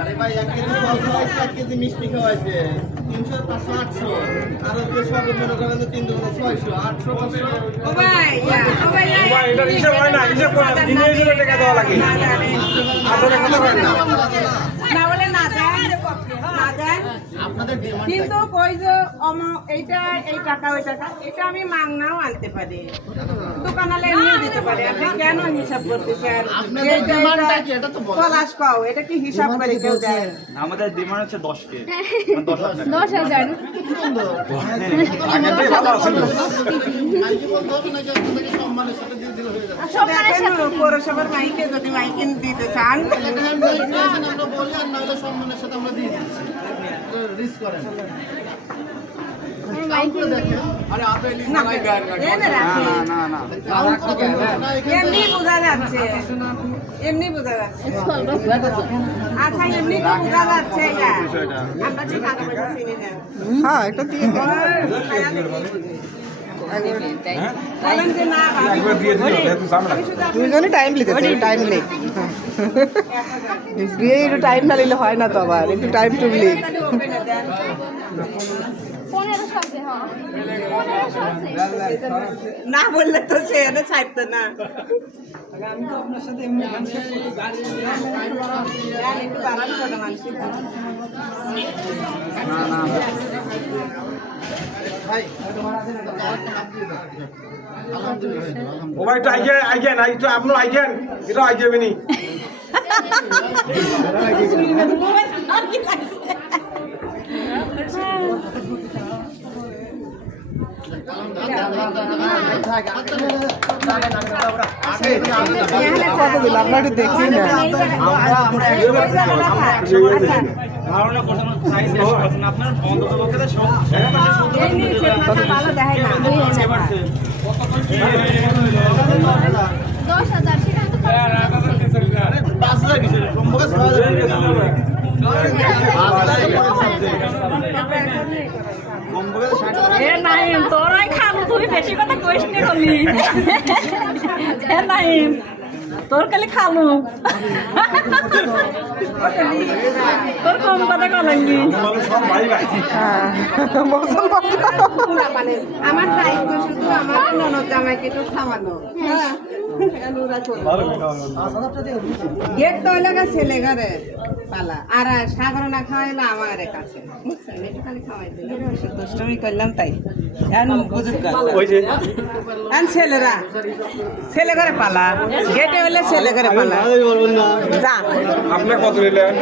আরে ভাই 1 কেজি ফল খাওয়াইছে, 1 কেজি মিষ্টি খাওয়াইছে, 300 500 800 আর ওকে সব মনে করেন 3 দুগুণ 600 800 500। ও ভাই এটা হিসাব হয় না, হিসাব করে না, দিনে হিসেবে টাকা দেওয়া লাগে। আসলে কথা হয় না। না বলে না দেন, না দেন। আপনাদের ডিমান্ড কিন্তু কই যে এইটা এই টাকা ওই টাকা এটা আমি মাংনাও আনতে পারি, দোকানালে এমনি দিতে পারি। আপনি কেন হিসাব করতেছেন? আপনাদের ডিমান্ডটা কি এটা তো বলেন। পলাশ কও এটা কি হিসাব করে কেউ দেয়? আমাদের ডিমান্ড হচ্ছে 10 কে, 10,000 আগেরটাই ভালো আছিল। নাকি বলতে হবে নাকি আপনাদের সম্মানের সাথে দিয়ে দিলে হয়ে যাবে। দেখেন পৌরসভার মাইকে যদি মাইকিন দিতে চান আমরা বলি আর না হলে সম্মানের সাথে আমরা দিয়ে দিচ্ছি, রিস্ক করেন। আরে আপনি না, এনে রাখি। এমনি বোঝা যাচ্ছে, এমনি বোঝা যাচ্ছে। আচ্ছা এমনি তো বোঝা যাচ্ছে এটা। আমরা যে টাকা পয়সা চিনি না। হ্যাঁ এটা দিয়ে বলেন যে না বাবা, একবার দিয়ে দিও, যেহেতু ঝামেলা। দুইজনে টাইম লিখেছে, টাইম নেই দিয়ে একটু টাইম না নিলে হয় না তো, আবার একটু টাইম টু লিখ। তাহলে ওপেনে দেন। 1500 আছে, হ্যাঁ 1500 আছে। না বললে তো সে এনে ছাড়তো না। দেন, একটু বাড়ান ছোট মানুষের। ভাই আলহামদুলিল্লাহ ও ভাই একটু আইগেন, একটু আপনার আইগেন, এটা আইগেবে নি। কত দিল আমরা একটু দেখি না। ভালো দেখায় না। 10,000 সেখানে তো এ নাইম তোরাই খাবো, তুই বেশি কথা কইস নি করলি। এ নাইম তোর খালি খালু, তোর কম কথা কলাঙ্গি। সব ভাই ভাই। আমার দায়িত্ব শুধু আমার ননদ জামাইকে একটু খাওয়ানো। গেট তো এলাকা ছেলে ঘরে পালা, আর সাধারণ খাওয়াইলো আমার কাছে, বুঝছেন? একটু খালি খাওয়াই দিলাম, দুষ্টমি করলাম তাই। ছেলেরা ছেলে ঘরে পালা, গেটে হলে ছেলে ঘরে পালা। যা আপনি কত নিলেন?